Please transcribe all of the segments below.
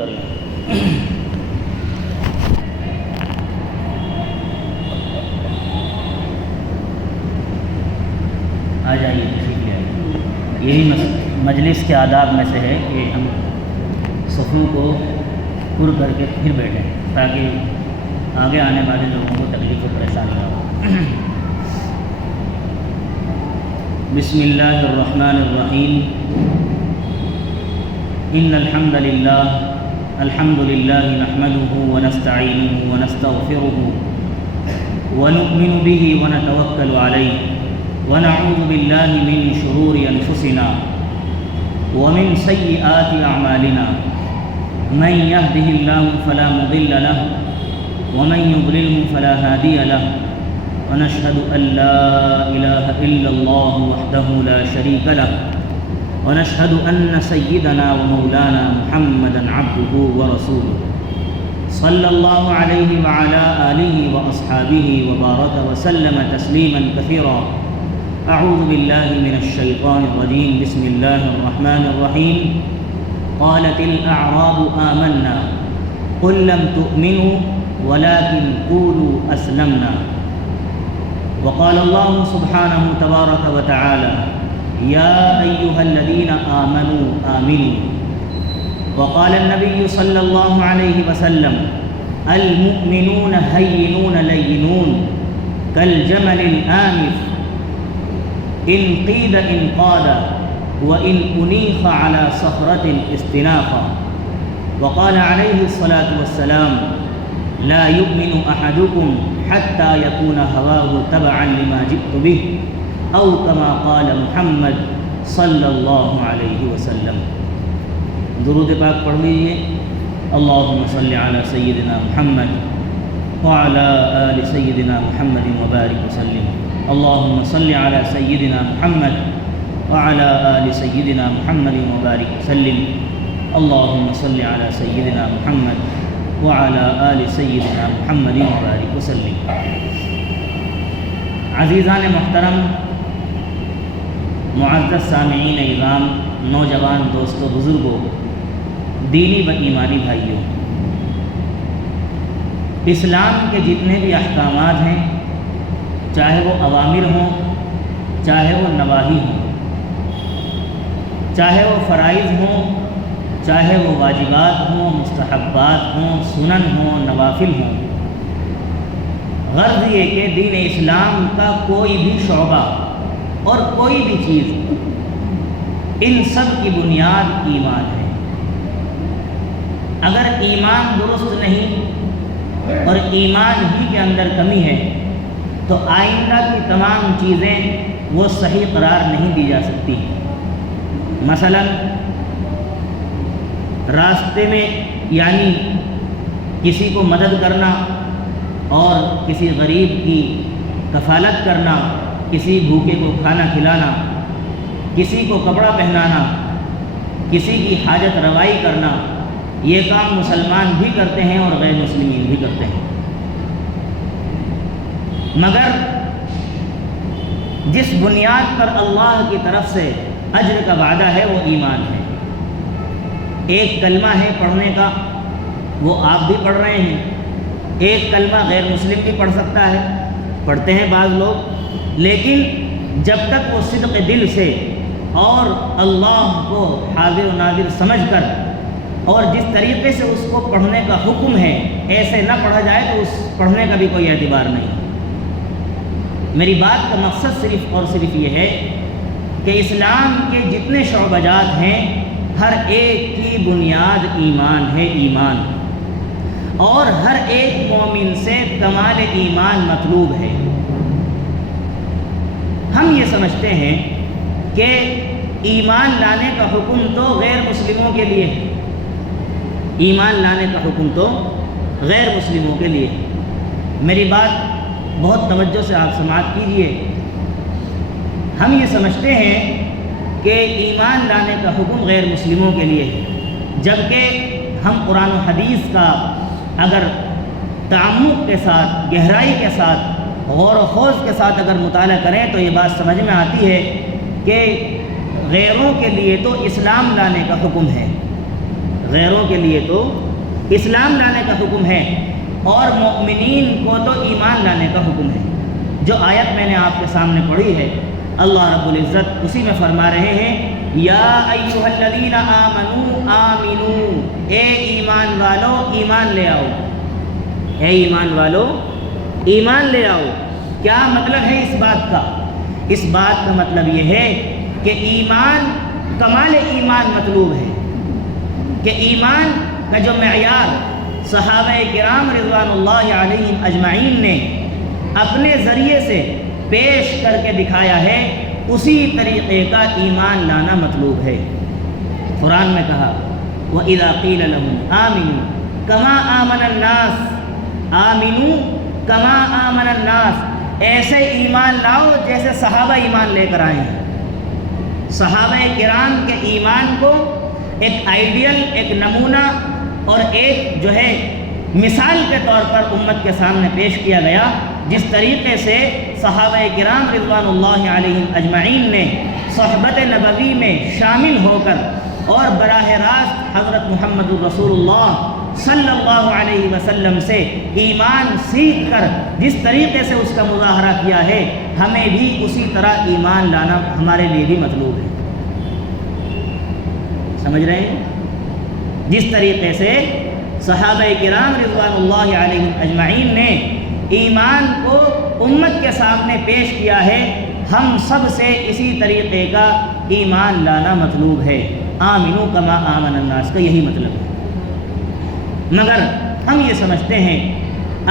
کر لیں۔ آ جائیے، تشریف لے آئیے۔ یہی مجلس کے آداب میں سے ہے کہ ہم صفوں کو پر کر کے پھر بیٹھیں تاکہ آگے آنے والے لوگوں کو تکلیف و پریشانی نہ ہو۔ بسم اللہ الرحمن الرحیم۔ ان الحمد للہ نحمده ونستعینه ونستغفره ونؤمن به ونتوکل علیہ ونعوذ باللہ من شرور انفسنا ومن سیئات اعمالنا من يهده الله فلا مضل له ومن يضلله فلا هادي له ونشهد ان لا اله الا الله وحده لا شريك له ونشهد أن سيدنا ومولانا محمدا عبده ورسوله صلى الله عليه وعلى آله وأصحابه وبارك وسلم تسليما كثيرا۔ أعوذ بالله من الشيطان الرجيم، بسم الله الرحمن الرحيم۔ قالت الأعراب آمنا قل لم تؤمنوا ولكن قولوا أسلمنا۔ وقال الله سبحانه تبارك وتعالى یا ایھا الذین آمنوا آمنوا۔ وقال النبی صلی اللہ علیہ وسلم المؤمنون هینون لینون کالجمل الآنف ان قید انقاد وان انیخ على صخرة استناخا۔ وقال علیہ الصلاة والسلام لا يؤمن احدكم حتى يكون هواه تبعا لما جئت به او کما قال محمد صلی اللہ علیہ وسلم۔ درود پاک پڑھ لیجیے۔ اللہم صلی علی سیدنا محمد وعلی آل سیدنا محمد وبارک وسلم۔ اللہم صلی علی سیدنا محمد وعلی آل سیدنا محمد وبارک وسلم۔ اللہم صلی علی سیدنا محمد وعلی آل سیدنا محمد وبارک وسلم۔ عزیزان محترم، معزز سامعین اعظام، نوجوان دوستوں، بزرگوں، دینی و ایمانی بھائیوں، اسلام کے جتنے بھی احکامات ہیں، چاہے وہ اوامر ہوں، چاہے وہ نواہی ہوں، چاہے وہ فرائض ہوں، چاہے وہ واجبات ہوں، مستحبات ہوں، سنن ہوں، نوافل ہوں، غرض یہ کہ دین اسلام کا کوئی بھی شعبہ اور کوئی بھی چیز، ان سب کی بنیاد ایمان ہے۔ اگر ایمان درست نہیں اور ایمان ہی کے اندر کمی ہے تو آئندہ کی تمام چیزیں وہ صحیح قرار نہیں دی جا سکتی۔ مثلا راستے میں یعنی کسی کو مدد کرنا اور کسی غریب کی کفالت کرنا، کسی بھوکے کو کھانا کھلانا، کسی کو کپڑا پہنانا، کسی کی حاجت روائی کرنا، یہ کام مسلمان بھی کرتے ہیں اور غیر مسلمین بھی کرتے ہیں، مگر جس بنیاد پر اللہ کی طرف سے اجر کا وعدہ ہے وہ ایمان ہے۔ ایک کلمہ ہے پڑھنے کا، وہ آپ بھی پڑھ رہے ہیں، ایک کلمہ غیر مسلم بھی پڑھ سکتا ہے، پڑھتے ہیں بعض لوگ، لیکن جب تک وہ صدق دل سے اور اللہ کو حاضر و ناظر سمجھ کر اور جس طریقے سے اس کو پڑھنے کا حکم ہے ایسے نہ پڑھا جائے تو اس پڑھنے کا بھی کوئی اعتبار نہیں۔ میری بات کا مقصد صرف اور صرف یہ ہے کہ اسلام کے جتنے شعبہ جات ہیں ہر ایک کی بنیاد ایمان ہے، ایمان، اور ہر ایک مومن سے کمال ایمان مطلوب ہے۔ ہم یہ سمجھتے ہیں کہ ایمان لانے کا حکم تو غیر مسلموں کے لیے ہے، ایمان لانے کا حکم تو غیر مسلموں کے لیے۔ میری بات بہت توجہ سے آپ سماعت کیجیے۔ ہم یہ سمجھتے ہیں کہ ایمان لانے کا حکم غیر مسلموں کے لیے ہے، جبکہ ہم قرآن و حدیث کا اگر تعمق کے ساتھ، گہرائی کے ساتھ، غور و خوض کے ساتھ اگر مطالعہ کریں تو یہ بات سمجھ میں آتی ہے کہ غیروں کے لیے تو اسلام لانے کا حکم ہے، غیروں کے لیے تو اسلام لانے کا حکم ہے اور مومنین کو تو ایمان لانے کا حکم ہے۔ جو آیت میں نے آپ کے سامنے پڑھی ہے، اللہ رب العزت اسی میں فرما رہے ہیں یا ایھا الذین آمنوا آمنوا، اے ایمان والو ایمان لے آؤ، اے ایمان والو ایمان لے آؤ۔ کیا مطلب ہے اس بات کا؟ اس بات کا مطلب یہ ہے کہ ایمان، کمال ایمان مطلوب ہے، کہ ایمان کا جو معیار صحابہ کرام رضوان اللہ علیہم اجمعین نے اپنے ذریعے سے پیش کر کے دکھایا ہے، اسی طریقے کا ایمان لانا مطلوب ہے۔ قرآن میں کہا وَإِذَا قِيلَ لَهُمْ آمِنُوا كَمَا آمَنَ النَّاسُ، آمِنُوا کما آمن الناس، ایسے ایمان لاؤ جیسے صحابہ ایمان لے کر آئے ہیں۔ صحابہ کرام کے ایمان کو ایک آئیڈیل، ایک نمونہ اور ایک جو ہے مثال کے طور پر امت کے سامنے پیش کیا گیا، جس طریقے سے صحابہ کرام رضوان اللہ علیہم اجمعین نے صحبت نبوی میں شامل ہو کر اور براہ راست حضرت محمد الرسول اللہ صلی اللہ علیہ وسلم سے ایمان سیکھ کر جس طریقے سے اس کا مظاہرہ کیا ہے، ہمیں بھی اسی طرح ایمان لانا ہمارے لیے بھی مطلوب ہے۔ سمجھ رہے ہیں؟ جس طریقے سے صحابہ کرام رضوان اللہ علیہم اجمعین نے ایمان کو امت کے سامنے پیش کیا ہے، ہم سب سے اسی طریقے کا ایمان لانا مطلوب ہے۔ آمنو کما آمن الناس کا یہی مطلب ہے۔ مگر ہم یہ سمجھتے ہیں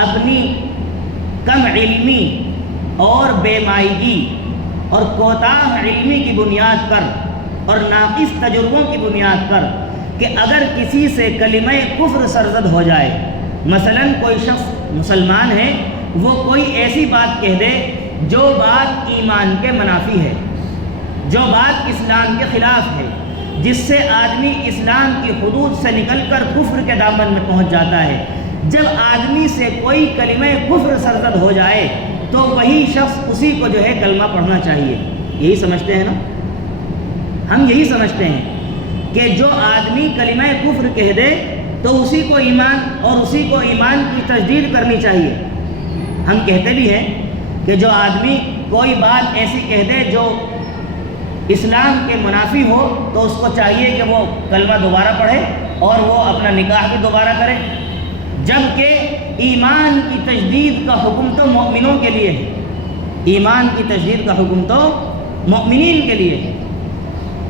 اپنی کم علمی اور بے مائگی اور کوتاہ علمی کی بنیاد پر اور ناقص تجربوں کی بنیاد پر کہ اگر کسی سے کلمہ کفر سرزد ہو جائے، مثلا کوئی شخص مسلمان ہے، وہ کوئی ایسی بات کہہ دے جو بات ایمان کے منافی ہے، جو بات اسلام کے خلاف ہے، جس سے آدمی اسلام کی حدود سے نکل کر کفر کے دامن میں پہنچ جاتا ہے۔ جب آدمی سے کوئی کلمہ کفر سرزد ہو جائے تو وہی شخص اسی کو جو ہے کلمہ پڑھنا چاہیے۔ یہی سمجھتے ہیں نا؟ ہم یہی سمجھتے ہیں کہ جو آدمی کلمہ کفر کہہ دے تو اسی کو ایمان اور اسی کو ایمان کی تجدید کرنی چاہیے۔ ہم کہتے بھی ہیں کہ جو آدمی کوئی بات ایسی کہہ دے جو اسلام کے منافی ہو تو اس کو چاہیے کہ وہ کلمہ دوبارہ پڑھے اور وہ اپنا نکاح بھی دوبارہ کرے، جبکہ ایمان کی تجدید کا حکم تو مومنوں کے لیے ہے، ایمان کی تجدید کا حکم تو مومنین کے لیے ہے۔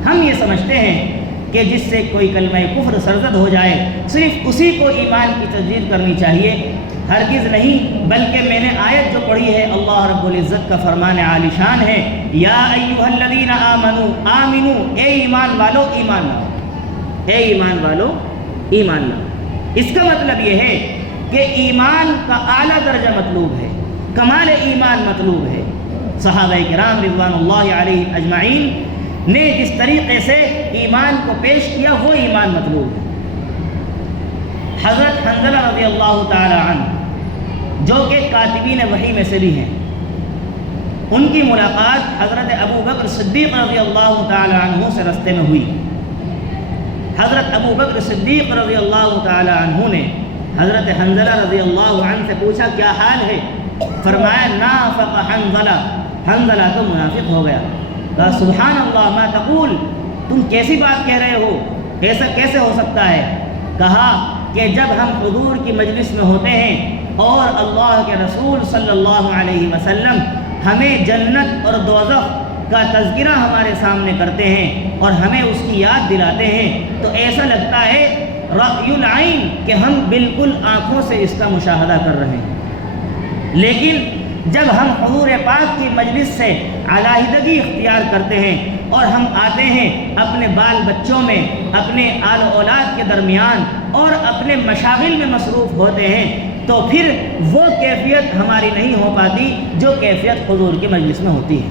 ہم یہ سمجھتے ہیں کہ جس سے کوئی کلمہ کفر سرزد ہو جائے صرف اسی کو ایمان کی تجدید کرنی چاہیے، ہرگز نہیں، بلکہ میں نے آیت جو پڑھی ہے اللہ رب العزت کا فرمان عالی شان ہے یا ایھا الذین آمنوا آمنوا، اے ایمان والو ایمان لاؤ، اے ایمان والو ایمان لاؤ۔ اس کا مطلب یہ ہے کہ ایمان کا اعلیٰ درجہ مطلوب ہے، کمال ایمان مطلوب ہے۔ صحابہ کرام رضوان اللہ علیہ اجمعین نے جس طریقے سے ایمان کو پیش کیا وہ ایمان مطلوب ہے۔ حضرت حنظلہ رضی اللہ تعالی عنہ جو کہ کاتبین وحی میں سے بھی ہیں، ان کی ملاقات حضرت ابو بکر صدیق رضی اللہ تعالی عنہ سے رستے میں ہوئی۔ حضرت ابو بکر صدیق رضی اللہ تعالی عنہ نے حضرت حنظلہ رضی اللہ عنہ سے پوچھا کیا حال ہے؟ فرمایا نافق حنظلہ، حنظلہ تو منافق ہو گیا۔ کہا سبحان اللہ ما تقول، تم کیسی بات کہہ رہے ہو، ایسا کیسے ہو سکتا ہے؟ کہا کہ جب ہم حضور کی مجلس میں ہوتے ہیں اور اللہ کے رسول صلی اللہ علیہ وسلم ہمیں جنت اور دوزخ کا تذکرہ ہمارے سامنے کرتے ہیں اور ہمیں اس کی یاد دلاتے ہیں تو ایسا لگتا ہے رأی العین کہ ہم بالکل آنکھوں سے اس کا مشاہدہ کر رہے ہیں، لیکن جب ہم حضور پاک کی مجلس سے علیحدگی اختیار کرتے ہیں اور ہم آتے ہیں اپنے بال بچوں میں، اپنے آل اولاد کے درمیان اور اپنے مشاغل میں مصروف ہوتے ہیں تو پھر وہ کیفیت ہماری نہیں ہو پاتی جو کیفیت حضور کی مجلس میں ہوتی ہے،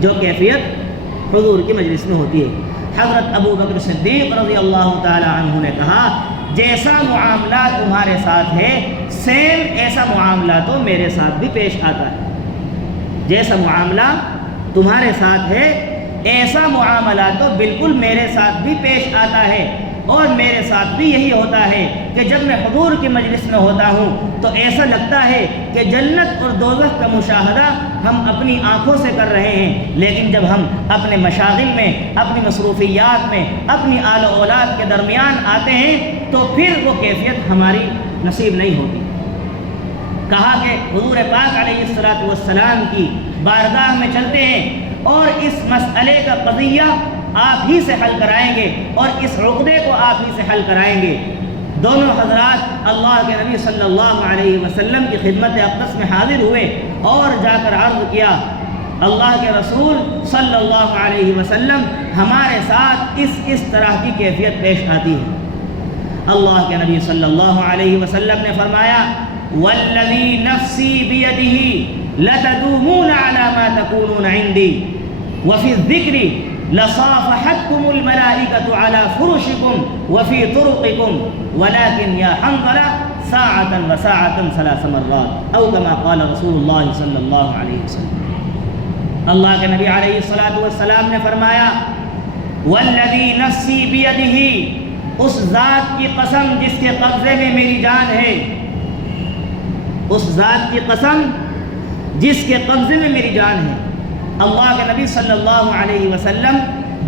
جو کیفیت حضور کی مجلس میں ہوتی ہے۔ حضرت ابو بکر صدیق رضی اللہ تعالی عنہ نے کہا جیسا معاملہ تمہارے ساتھ ہے سیم ایسا معاملہ تو میرے ساتھ بھی پیش آتا ہے، جیسا معاملہ تمہارے ساتھ ہے ایسا معاملہ تو بالکل میرے ساتھ بھی پیش آتا ہے۔ اور میرے ساتھ بھی یہی ہوتا ہے کہ جب میں حضور کی مجلس میں ہوتا ہوں تو ایسا لگتا ہے کہ جنت اور دوزخ کا مشاہدہ ہم اپنی آنکھوں سے کر رہے ہیں، لیکن جب ہم اپنے مشاغل میں، اپنی مصروفیات میں، اپنی آل و اولاد کے درمیان آتے ہیں تو پھر وہ کیفیت ہماری نصیب نہیں ہوتی۔ کہا کہ حضور پاک علیہ السلام کی بارگاہ میں چلتے ہیں اور اس مسئلے کا قضیہ آپ ہی سے حل کرائیں گے اور اس عقدے کو آپ ہی سے حل کرائیں گے۔ دونوں حضرات اللہ کے نبی صلی اللہ علیہ وسلم کی خدمت اقدس میں حاضر ہوئے اور جا کر عرض کیا، اللہ کے رسول صلی اللہ علیہ وسلم ہمارے ساتھ اس طرح کی کیفیت پیش آتی ہے۔ اللہ کے نبی صلی اللہ علیہ وسلم نے فرمایا، والذی نفسی بیدہ لتدومون علی ما تکونون عندی وفی الذکر لصافحتكم الملائكة على فرشكم وفي طرقكم ولكن يا حنظلة ساعة وساعة 3 مرات أو كما قال رسول الله صلى الله عليه وسلم۔ اللہ کے نبی علیہ السلام نے فرمایا، والذی نفسی بیدہ، اس ذات کی قسم جس کے قبضے میں میری جان ہے، اس ذات کی قسم جس کے قبضے میں میری جان ہے۔ اللہ کے نبی صلی اللہ علیہ وسلم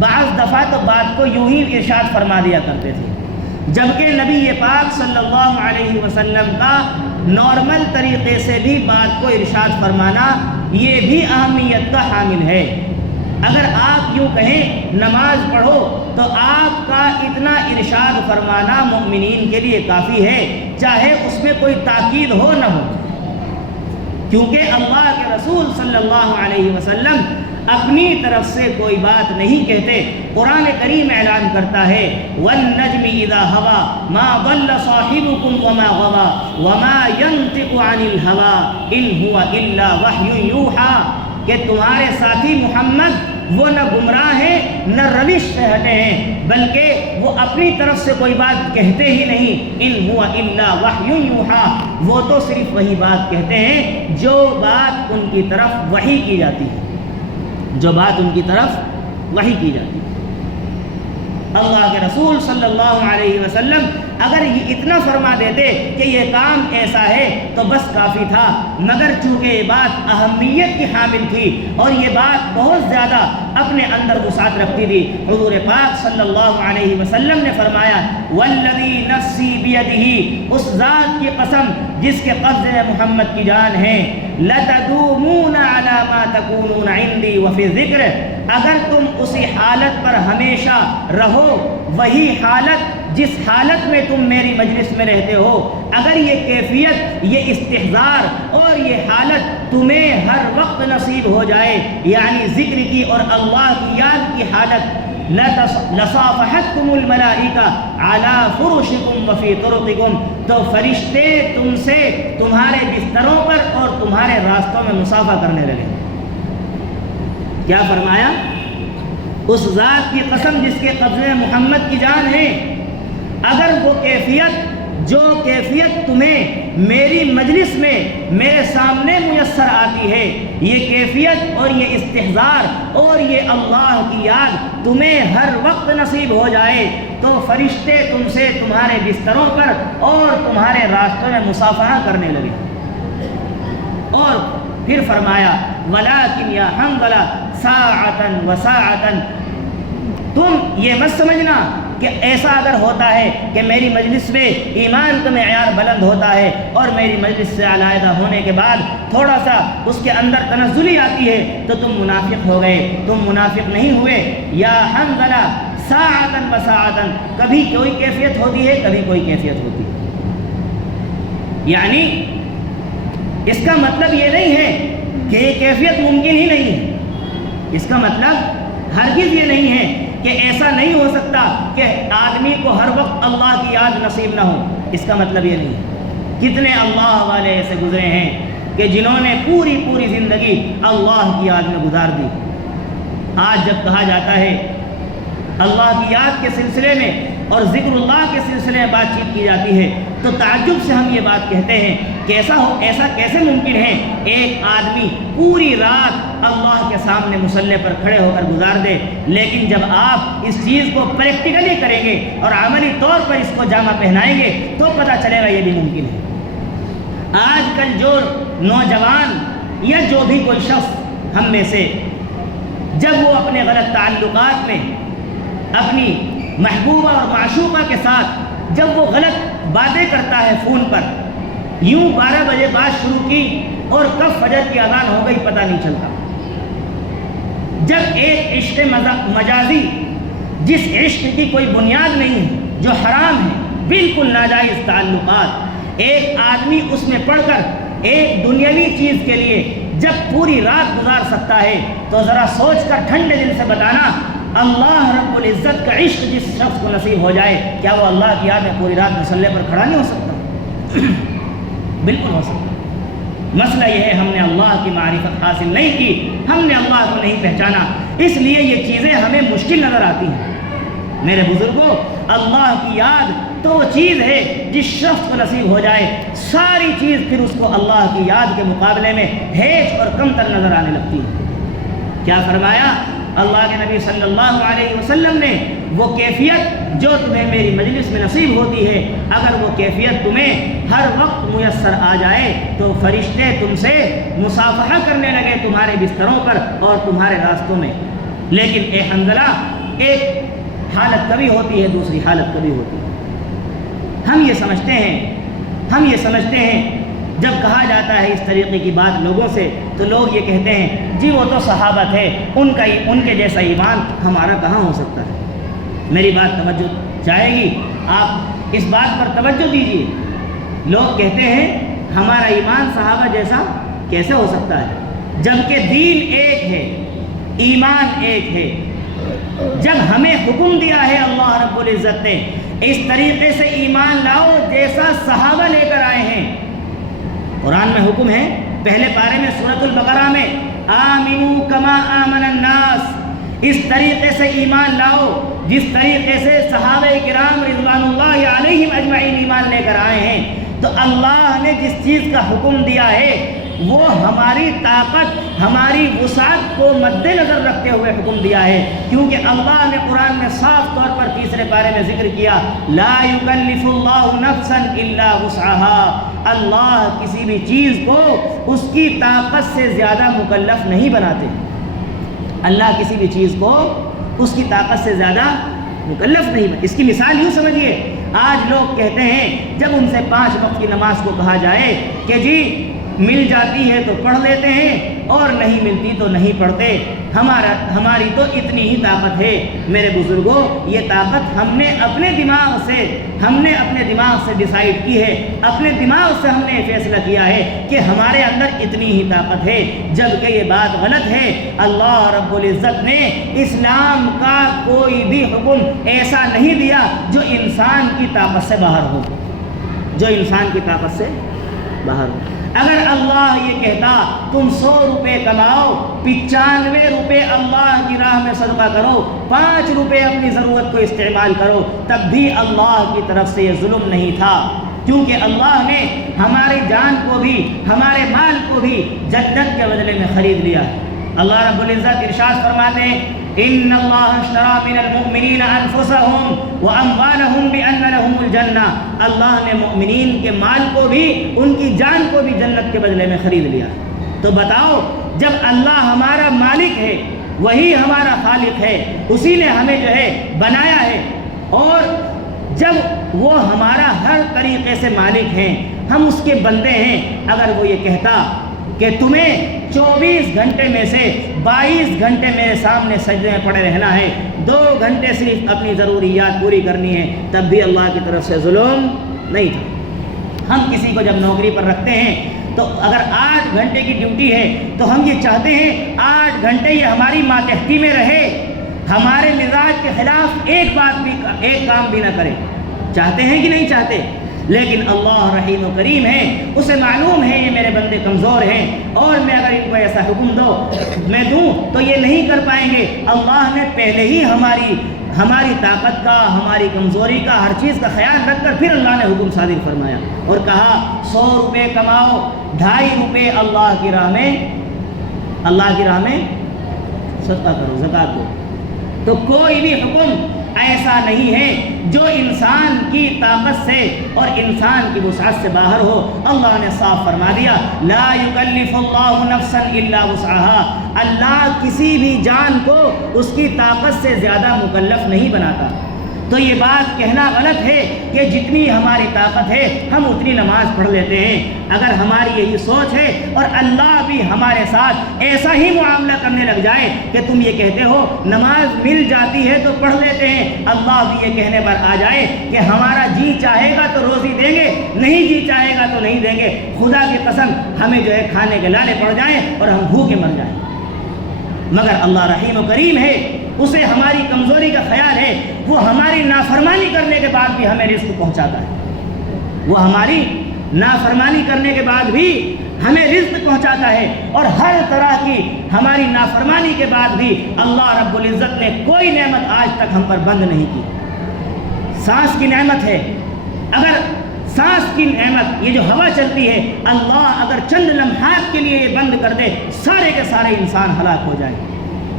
بعض دفعہ تو بات کو یوں ہی ارشاد فرما دیا کرتے تھے، جبکہ نبی پاک صلی اللہ علیہ وسلم کا نارمل طریقے سے بھی بات کو ارشاد فرمانا یہ بھی اہمیت کا حامل ہے۔ اگر آپ یوں کہیں نماز پڑھو تو آپ کا اتنا ارشاد فرمانا مومنین کے لیے کافی ہے، چاہے اس میں کوئی تاکید ہو نہ ہو، کیونکہ اللہ کے رسول صلی اللہ علیہ وسلم اپنی طرف سے کوئی بات نہیں کہتے۔ قرآن کریم اعلان کرتا ہے، وَالنَّجْمِ إِذَا هَوَى مَا ضَلَّ صَاحِبُكُمْ وَمَا غَوَى وَمَا يَنطِقُ عَنِ الْهَوَى إِنْ هُوَ إِلَّا وَحْيٌ يُوحَىٰ، کہ تمہارے ساتھی محمد وہ نہ گمراہ ہیں نہ روش سے ہٹے ہیں، بلکہ وہ اپنی طرف سے کوئی بات کہتے ہی نہیں۔ ان ہوا الا وحی یوحیٰ، وہ تو صرف وہی بات کہتے ہیں جو بات ان کی طرف وحی کی جاتی ہے، جو بات ان کی طرف وحی کی جاتی ہے۔ اللہ کے رسول صلی اللہ علیہ وسلم اگر یہ اتنا فرما دیتے کہ یہ کام ایسا ہے تو بس کافی تھا، مگر چونکہ یہ بات اہمیت کی حامل تھی اور یہ بات بہت زیادہ اپنے اندر وسعت رکھتی تھی، حضور پاک صلی اللہ علیہ وسلم نے فرمایا، والذی نفسی بیدہ، اس ذات کی قسم جس کے قبضے میں محمد کی جان ہے، لتدومون علی ما تکونون عندی وفی الذکر، اگر تم اسی حالت پر ہمیشہ رہو، وہی حالت جس حالت میں تم میری مجلس میں رہتے ہو، اگر یہ کیفیت، یہ استحضار اور یہ حالت تمہیں ہر وقت نصیب ہو جائے، یعنی ذکر کی اور اللہ کی یاد کی حالت، لصافحتكم الملائکہ علی فرشکم وفی طرقکم، تو فرشتے تم سے تمہارے بستروں پر اور تمہارے راستوں میں مصافحہ کرنے لگے۔ کیا فرمایا؟ اس ذات کی قسم جس کے قبضے محمد کی جان ہے، اگر وہ کیفیت، جو کیفیت تمہیں میری مجلس میں میرے سامنے میسر آتی ہے، یہ کیفیت اور یہ استحضار اور یہ اللہ کی یاد تمہیں ہر وقت نصیب ہو جائے تو فرشتے تم سے تمہارے بستروں پر اور تمہارے راستوں میں مصافحہ کرنے لگے۔ اور پھر فرمایا، وَلَٰكِنْ يَا حَنظَلَةَ سَاعَةً وَسَاعَةً، تم یہ مت سمجھنا کہ ایسا اگر ہوتا ہے کہ میری مجلس میں ایمان کا معیار بلند ہوتا ہے اور میری مجلس سے علیحدہ ہونے کے بعد تھوڑا سا اس کے اندر تنزلی آتی ہے تو تم منافق ہو گئے، تم منافق نہیں ہوئے۔ یا حنظلہ ساعتاً وساعتاً، کبھی کوئی کیفیت ہوتی ہے، کبھی کوئی کیفیت ہوتی ہے، یعنی اس کا مطلب یہ نہیں ہے کہ یہ کیفیت ممکن ہی نہیں ہے، اس کا مطلب ہرگز یہ نہیں ہے کہ ایسا نہیں ہو سکتا کہ آدمی کو ہر وقت اللہ کی یاد نصیب نہ ہو، اس کا مطلب یہ نہیں ہے۔ کتنے اللہ والے ایسے گزرے ہیں کہ جنہوں نے پوری زندگی اللہ کی یاد میں گزار دی۔ آج جب کہا جاتا ہے اللہ کی یاد کے سلسلے میں اور ذکر اللہ کے سلسلے میں بات چیت کی جاتی ہے تو تعجب سے ہم یہ بات کہتے ہیں کہ ایسا کیسے ممکن ہے ایک آدمی پوری رات اللہ کے سامنے مصلی پر کھڑے ہو کر گزار دے، لیکن جب آپ اس چیز کو پریکٹیکلی کریں گے اور عملی طور پر اس کو جامہ پہنائیں گے تو پتہ چلے گا یہ بھی ممکن ہے۔ آج کل جو نوجوان یا جو بھی کوئی شخص ہم میں سے جب وہ اپنے غلط تعلقات میں اپنی محبوبہ اور معشوقہ کے ساتھ جب وہ غلط باتیں کرتا ہے فون پر، یوں 12 بجے بات شروع کی اور کب فجر کی اذان ہو گئی پتہ نہیں چلتا۔ جب ایک عشق مجازی، جس عشق کی کوئی بنیاد نہیں ہے، جو حرام ہے، بالکل ناجائز تعلقات، ایک آدمی اس میں پڑھ کر ایک دنیاوی چیز کے لیے جب پوری رات گزار سکتا ہے تو ذرا سوچ کر ٹھنڈے دل سے بتانا، اللہ رب العزت کا عشق جس شخص کو نصیب ہو جائے، کیا وہ اللہ کی یاد میں پوری رات مصلی پر کھڑا نہیں ہو سکتا؟ بالکل ہو سکتا۔ مسئلہ یہ ہے ہم نے اللہ کی معرفت حاصل نہیں کی، ہم نے اللہ کو نہیں پہچانا، اس لیے یہ چیزیں ہمیں مشکل نظر آتی ہیں۔ میرے بزرگوں، اللہ کی یاد تو وہ چیز ہے جس شخص کو نصیب ہو جائے، ساری چیز پھر اس کو اللہ کی یاد کے مقابلے میں ہیچ اور کم تر نظر آنے لگتی ہے۔ کیا فرمایا اللہ کے نبی صلی اللہ علیہ وسلم نے؟ وہ کیفیت جو تمہیں میری مجلس میں نصیب ہوتی ہے، اگر وہ کیفیت تمہیں ہر وقت میسر آ جائے تو فرشتے تم سے مصافحہ کرنے لگے تمہارے بستروں پر اور تمہارے راستوں میں۔ لیکن اے حنظلہ، ایک حالت کبھی ہوتی ہے، دوسری حالت کبھی ہوتی ہے۔ ہم یہ سمجھتے ہیں جب کہا جاتا ہے اس طریقے کی بات لوگوں سے تو لوگ یہ کہتے ہیں جی وہ تو صحابہ تھے، ان کے جیسا ایمان ہمارا کہاں ہو سکتا ہے۔ میری بات توجہ چاہے گی، آپ اس بات پر توجہ دیجیے۔ لوگ کہتے ہیں ہمارا ایمان صحابہ جیسا کیسے ہو سکتا ہے، جبکہ دین ایک ہے، ایمان ایک ہے۔ جب ہمیں حکم دیا ہے اللہ رب العزت نے اس طریقے سے ایمان لاؤ جیسا صحابہ لے کر آئے ہیں، قرآن میں حکم ہے، پہلے پارے میں سورۃ البقرہ میں آمنوا کما آمن الناس، اس طریقے سے ایمان لاؤ جس طریقے سے صحابہ کرام رضوان اللہ علیہم اجمعین ایمان لے کر آئے ہیں۔ تو اللہ نے جس چیز کا حکم دیا ہے وہ ہماری طاقت، ہماری وسعت کو مد نظر رکھتے ہوئے حکم دیا ہے، کیونکہ اللہ نے قرآن میں صاف طور پر تیسرے پارے میں ذکر کیا لا یکلف اللہ نفسا الا وسعها، اللہ کسی بھی چیز کو اس کی طاقت سے زیادہ مکلف نہیں بناتے۔ اللہ کسی بھی چیز کو اس کی طاقت سے زیادہ مکلف نہیں بناتے۔ اس کی مثال یوں سمجھیے، آج لوگ کہتے ہیں جب ان سے 5 وقت کی نماز کو کہا جائے کہ جی مل جاتی ہے تو پڑھ لیتے ہیں اور نہیں ملتی تو نہیں پڑھتے، ہماری تو اتنی ہی طاقت ہے۔ میرے بزرگوں، یہ طاقت ہم نے اپنے دماغ سے ڈیسائیڈ کی ہے، اپنے دماغ سے ہم نے فیصلہ کیا ہے کہ ہمارے اندر اتنی ہی طاقت ہے، جبکہ یہ بات غلط ہے۔ اللہ رب العزت نے اسلام کا کوئی بھی حکم ایسا نہیں دیا جو انسان کی طاقت سے باہر ہو، اگر اللہ یہ کہتا تم 100 روپے کماؤ، 95 روپے اللہ کی راہ میں صدقہ کرو، 5 روپے اپنی ضرورت کو استعمال کرو، تب بھی اللہ کی طرف سے یہ ظلم نہیں تھا، کیونکہ اللہ نے ہماری جان کو بھی، ہمارے مال کو بھی جنت کے بدلے میں خرید لیا ہے۔ اللہ رب العزت ارشاد فرماتے ہیں ان اللہ اشترى من المؤمنین انفسهم واموالهم بان لهم الجنہ، اللہ نے مومنین کے مال کو بھی، ان کی جان کو بھی جنت کے بدلے میں خرید لیا۔ تو بتاؤ، جب اللہ ہمارا مالک ہے، وہی ہمارا خالق ہے، اسی نے ہمیں جو ہے بنایا ہے، اور جب وہ ہمارا ہر طریقے سے مالک ہیں، ہم اس کے بندے ہیں، اگر وہ یہ کہتا کہ تمہیں 24 گھنٹے میں سے 22 گھنٹے میرے سامنے سجدے میں پڑے رہنا ہے، 2 گھنٹے صرف اپنی ضروریات پوری کرنی ہے، تب بھی اللہ کی طرف سے ظلم نہیں تھا۔ ہم کسی کو جب نوکری پر رکھتے ہیں تو اگر 8 گھنٹے کی ڈیوٹی ہے تو ہم یہ چاہتے ہیں 8 گھنٹے یہ ہماری ماتحتی میں رہے، ہمارے مزاج کے خلاف ایک کام بھی نہ کرے، چاہتے ہیں کہ نہیں چاہتے؟ لیکن اللہ رحیم و کریم ہے، اسے معلوم ہے یہ میرے بندے کمزور ہیں، اور میں اگر ان کو ایسا حکم دوں تو یہ نہیں کر پائیں گے۔ اللہ نے پہلے ہی ہماری طاقت کا، ہماری کمزوری کا، ہر چیز کا خیال رکھ کر پھر اللہ نے حکم صادر فرمایا اور کہا 100 روپے کماؤ، 2.5 روپے اللہ کی راہ میں اللہ کی راہ میں صدقہ کرو، زکوٰۃ دو۔ تو کوئی بھی حکم ایسا نہیں ہے جو انسان کی طاقت سے اور انسان کی وسعت سے باہر ہو۔ اللہ نے صاف فرما دیا، لا یکلف اللہ نفسا الا وسعها، اللہ کسی بھی جان کو اس کی طاقت سے زیادہ مکلف نہیں بناتا۔ تو یہ بات کہنا غلط ہے کہ جتنی ہماری طاقت ہے ہم اتنی نماز پڑھ لیتے ہیں۔ اگر ہماری یہی سوچ ہے اور اللہ بھی ہمارے ساتھ ایسا ہی معاملہ کرنے لگ جائے کہ تم یہ کہتے ہو نماز مل جاتی ہے تو پڑھ لیتے ہیں، اللہ بھی یہ کہنے پر آ جائے کہ ہمارا جی چاہے گا تو روزی دیں گے، نہیں جی چاہے گا تو نہیں دیں گے، خدا کی قسم ہمیں جو ہے کھانے کے لالے پڑ جائیں اور ہم بھوکے مر جائیں۔ مگر اللہ رحیم و کریم ہے، اسے ہماری کمزوری کا خیال ہے، وہ ہماری نافرمانی کرنے کے بعد بھی ہمیں رزق پہنچاتا ہے، وہ ہماری نافرمانی کرنے کے بعد بھی ہمیں رزق پہنچاتا ہے، اور ہر طرح کی ہماری نافرمانی کے بعد بھی اللہ رب العزت نے کوئی نعمت آج تک ہم پر بند نہیں کی۔ سانس کی نعمت ہے، اگر سانس کی نعمت، یہ جو ہوا چلتی ہے، اللہ اگر چند لمحات کے لیے یہ بند کر دے سارے کے سارے انسان ہلاک ہو جائیں۔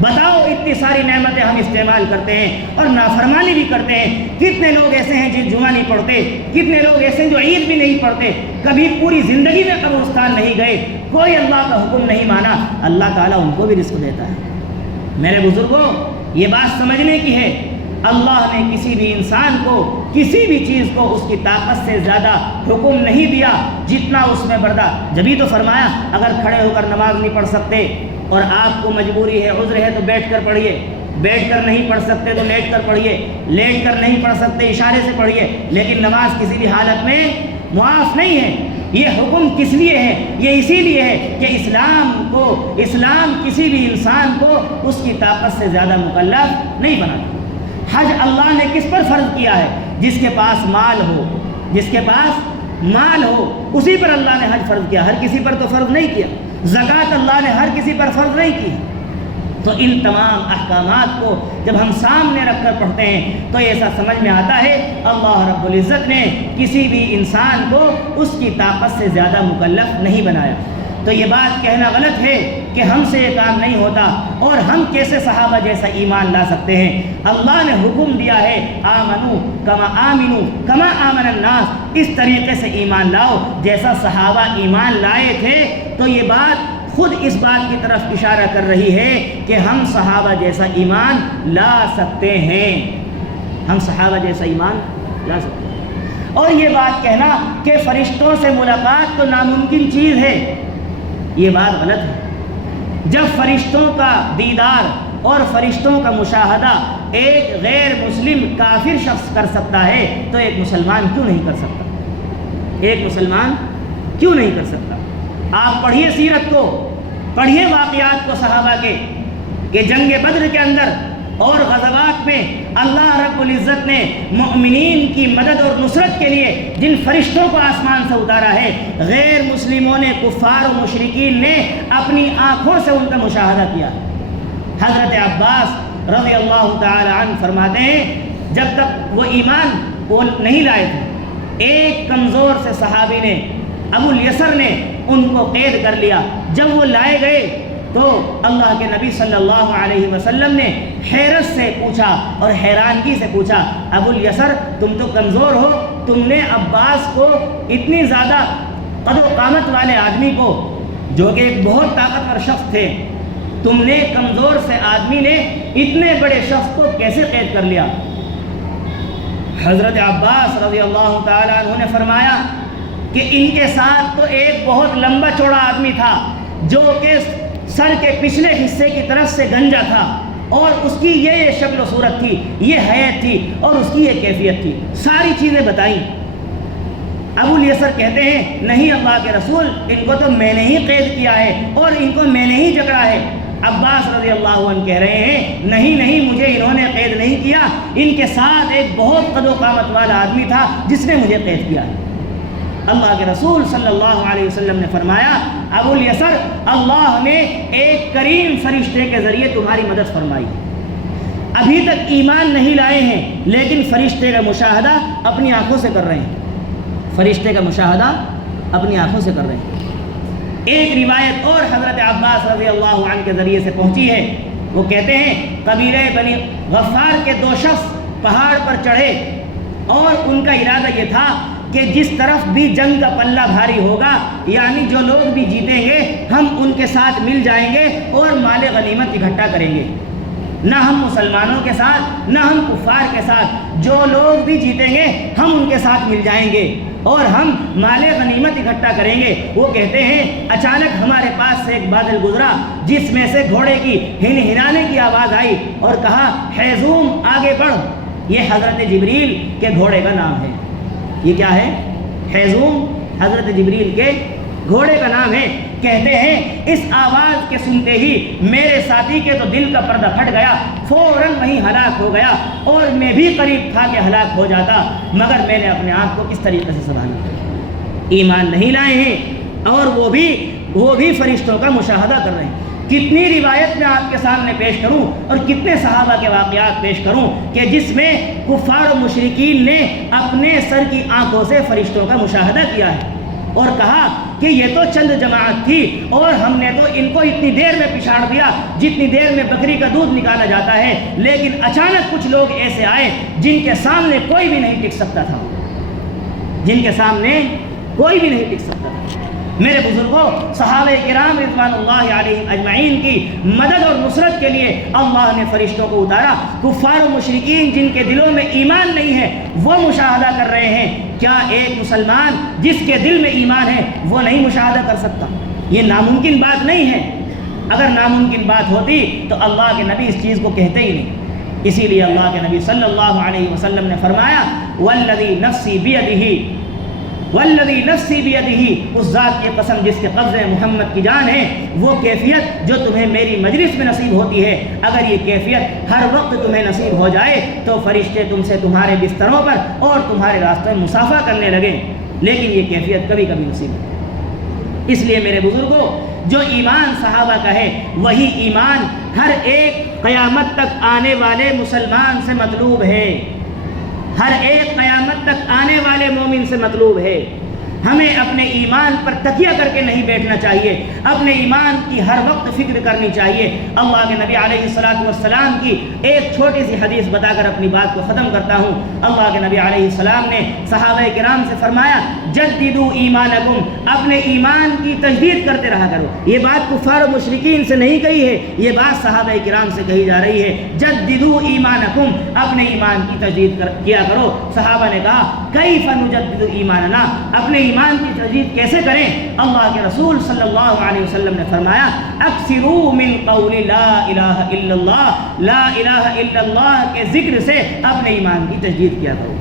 بتاؤ اتنی ساری نعمتیں ہم استعمال کرتے ہیں اور نافرمانی بھی کرتے ہیں۔ کتنے لوگ ایسے ہیں جو جمعہ نہیں پڑھتے، کتنے لوگ ایسے ہیں جو عید بھی نہیں پڑھتے، کبھی پوری زندگی میں قبرستان نہیں گئے، کوئی اللہ کا حکم نہیں مانا، اللہ تعالیٰ ان کو بھی رزق دیتا ہے۔ میرے بزرگوں، یہ بات سمجھنے کی ہے، اللہ نے کسی بھی انسان کو کسی بھی چیز کو اس کی طاقت سے زیادہ حکم نہیں دیا جتنا اس میں برداشت۔ جبھی تو فرمایا اگر کھڑے ہو کر نماز نہیں پڑھ سکتے اور آپ کو مجبوری ہے، عذر ہے، تو بیٹھ کر پڑھیے، بیٹھ کر نہیں پڑھ سکتے تو لیٹ کر پڑھیے، لیٹ کر نہیں پڑھ سکتے اشارے سے پڑھیے، لیکن نماز کسی بھی حالت میں معاف نہیں ہے۔ یہ حکم کس لیے ہے؟ یہ اسی لیے ہے کہ اسلام کسی بھی انسان کو اس کی طاقت سے زیادہ مکلف نہیں بناتا۔ حج اللہ نے کس پر فرض کیا ہے؟ جس کے پاس مال ہو، جس کے پاس مال ہو اسی پر اللہ نے حج فرض کیا، ہر کسی پر تو فرض نہیں کیا۔ زکوٰۃ اللہ نے ہر کسی پر فرض نہیں کی۔ تو ان تمام احکامات کو جب ہم سامنے رکھ کر پڑھتے ہیں تو ایسا سمجھ میں آتا ہے اللہ رب العزت نے کسی بھی انسان کو اس کی طاقت سے زیادہ مکلف نہیں بنایا۔ تو یہ بات کہنا غلط ہے کہ ہم سے یہ کام نہیں ہوتا، اور ہم کیسے صحابہ جیسا ایمان لا سکتے ہیں؟ اللہ نے حکم دیا ہے آمنو کما آمن الناس، اس طریقے سے ایمان لاؤ جیسا صحابہ ایمان لائے تھے۔ تو یہ بات خود اس بات کی طرف اشارہ کر رہی ہے کہ ہم صحابہ جیسا ایمان لا سکتے ہیں، ہم صحابہ جیسا ایمان لا سکتے ہیں۔ اور یہ بات کہنا کہ فرشتوں سے ملاقات تو ناممکن چیز ہے، یہ بات غلط ہے۔ جب فرشتوں کا دیدار اور فرشتوں کا مشاہدہ ایک غیر مسلم کافر شخص کر سکتا ہے تو ایک مسلمان کیوں نہیں کر سکتا؟ ایک مسلمان کیوں نہیں کر سکتا؟ آپ پڑھیے سیرت کو، پڑھیے واقعات کو صحابہ کے، کہ جنگ بدر کے اندر اور غزوات میں اللہ رب العزت نے مؤمنین کی مدد اور نصرت کے لیے جن فرشتوں کو آسمان سے اتارا ہے، غیر مسلموں نے، کفار و مشرکین نے اپنی آنکھوں سے ان کا مشاہدہ کیا۔ حضرت عباس رضی اللہ تعالی عنہ فرماتے ہیں جب تک وہ ایمان وہ نہیں لائے تھے، ایک کمزور سے صحابی نے، ابو الیسر نے ان کو قید کر لیا۔ جب وہ لائے گئے تو اللہ کے نبی صلی اللہ علیہ وسلم نے حیرت سے پوچھا اور حیرانگی سے پوچھا، ابو الیسر تم تو کمزور ہو، تم نے عباس کو، اتنی زیادہ قد و قامت والے آدمی کو، جو کہ ایک بہت طاقتور شخص تھے، تم نے کمزور سے آدمی نے اتنے بڑے شخص کو کیسے قید کر لیا؟ حضرت عباس رضی اللہ تعالیٰ عنہ نے فرمایا کہ ان کے ساتھ تو ایک بہت لمبا چوڑا آدمی تھا جو کہ سر کے پچھلے حصے کی طرف سے گنجا تھا، اور اس کی یہ شکل و صورت تھی، یہ حیت تھی، اور اس کی یہ کیفیت تھی، ساری چیزیں بتائیں۔ ابو الیسر کہتے ہیں نہیں اللہ کے رسول، ان کو تو میں نے ہی قید کیا ہے اور ان کو میں نے ہی جکڑا ہے۔ عباس رضی اللہ عنہ کہہ رہے ہیں نہیں مجھے انہوں نے قید نہیں کیا، ان کے ساتھ ایک بہت قد و قامت والا آدمی تھا جس نے مجھے قید کیا ہے۔ اللہ کے رسول صلی اللہ علیہ وسلم نے فرمایا ابو الیسر، اللہ نے ایک کریم فرشتے کے ذریعے تمہاری مدد فرمائی، ابھی تک ایمان نہیں لائے ہیں لیکن فرشتے کا مشاہدہ اپنی آنکھوں سے کر رہے ہیں، فرشتے کا مشاہدہ اپنی آنکھوں سے کر رہے ہیں۔ ایک روایت اور حضرت عباس رضی اللہ عنہ کے ذریعے سے پہنچی ہے، وہ کہتے ہیں قبیلہ بنی غفار کے 2 شخص پہاڑ پر چڑھے اور ان کا ارادہ یہ تھا کہ جس طرف بھی جنگ کا پلہ بھاری ہوگا، یعنی جو لوگ بھی جیتیں گے ہم ان کے ساتھ مل جائیں گے اور مال غنیمت اکٹھا کریں گے، نہ ہم مسلمانوں کے ساتھ نہ ہم کفار کے ساتھ، جو لوگ بھی جیتیں گے ہم ان کے ساتھ مل جائیں گے اور ہم مال غنیمت اکٹھا کریں گے۔ وہ کہتے ہیں اچانک ہمارے پاس سے ایک بادل گزرا جس میں سے گھوڑے کی ہنہنانے کی آواز آئی اور کہا حیزوم آگے بڑھ۔ یہ حضرت جبریل کے گھوڑے کا نام ہے۔ یہ کیا ہے؟ حیزوم حضرت جبریل کے گھوڑے کا نام ہے۔ کہتے ہیں اس آواز کے سنتے ہی میرے ساتھی کے تو دل کا پردہ پھٹ گیا، فوراً وہیں ہلاک ہو گیا، اور میں بھی قریب تھا کہ ہلاک ہو جاتا، مگر میں نے اپنے آپ کو کس طریقے سے سنبھالا۔ ایمان نہیں لائے ہیں اور وہ بھی فرشتوں کا مشاہدہ کر رہے ہیں۔ کتنی روایت میں آپ کے سامنے پیش کروں اور کتنے صحابہ کے واقعات پیش کروں کہ جس میں کفار و مشرکین نے اپنے سر کی آنکھوں سے فرشتوں کا مشاہدہ کیا ہے اور کہا کہ یہ تو چند جماعت تھی اور ہم نے تو ان کو اتنی دیر میں پچھاڑ دیا جتنی دیر میں بکری کا دودھ نکالا جاتا ہے، لیکن اچانک کچھ لوگ ایسے آئے جن کے سامنے کوئی بھی نہیں ٹک سکتا تھا، جن کے سامنے کوئی بھی نہیں ٹک سکتا تھا۔ میرے بزرگوں، صحابہ کرام رضوان اللہ علیہم اجمعین کی مدد اور نصرت کے لیے اللہ نے فرشتوں کو اتارا۔ کفار و مشرکین جن کے دلوں میں ایمان نہیں ہے وہ مشاہدہ کر رہے ہیں، کیا ایک مسلمان جس کے دل میں ایمان ہے وہ نہیں مشاہدہ کر سکتا؟ یہ ناممکن بات نہیں ہے۔ اگر ناممکن بات ہوتی تو اللہ کے نبی اس چیز کو کہتے ہی نہیں۔ اسی لیے اللہ کے نبی صلی اللہ علیہ وسلم نے فرمایا والذی نفسی بیدہ، والذی نفسی بیدہ، اس ذات کی قسم جس کے قبضے محمد کی جان ہے، وہ کیفیت جو تمہیں میری مجلس میں نصیب ہوتی ہے، اگر یہ کیفیت ہر وقت تمہیں نصیب ہو جائے تو فرشتے تم سے تمہارے بستروں پر اور تمہارے راستوں میں مصافحہ کرنے لگیں، لیکن یہ کیفیت کبھی کبھی نصیب ہوتی ہے۔ اس لیے میرے بزرگوں، جو ایمان صحابہ کا ہے وہی ایمان ہر ایک قیامت تک آنے والے مسلمان سے مطلوب ہے، ہر ایک قیامت تک آنے والے مومن سے مطلوب ہے۔ ہمیں اپنے ایمان پر تکیہ کر کے نہیں بیٹھنا چاہیے، اپنے ایمان کی ہر وقت فکر کرنی چاہیے۔ اللہ کے نبی علیہ الصلوۃ والسلام کی ایک چھوٹی سی حدیث بتا کر اپنی بات کو ختم کرتا ہوں۔ اللہ کے نبی علیہ السلام نے صحابہ کرام سے فرمایا جددوا ایمانکم، اپنے ایمان کی تجدید کرتے رہا کرو۔ یہ بات کفار و مشرکین سے نہیں کہی ہے، یہ بات صحابہ کرام سے کہی جا رہی ہے۔ جددوا ایمانکم، اپنے ایمان کی تجدید کیا کرو۔ صحابہ نے کہا کیف نجدد ایماننا، اپنے ایمان کی تجدید کیسے کریں؟ اللہ کے رسول صلی اللہ علیہ وسلم نے فرمایا اکثروا من قول لا الہ الا اللہ، لا الہ الا اللہ کے ذکر سے اپنے ایمان کی تجدید کیا کرو۔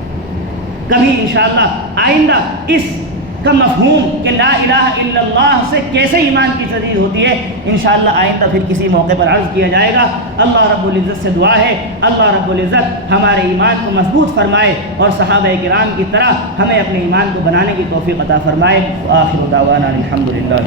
کبھی انشاءاللہ آئندہ اس کا مفہوم کہ لا الہ الا اللہ سے کیسے ایمان کی تجدید ہوتی ہے انشاءاللہ آئندہ پھر کسی موقع پر عرض کیا جائے گا۔ اللہ رب العزت سے دعا ہے اللہ رب العزت ہمارے ایمان کو مضبوط فرمائے اور صحابہ کرام کی طرح ہمیں اپنے ایمان کو بنانے کی توفیق عطا فرمائے۔ آخر دعوانا الحمدللہ۔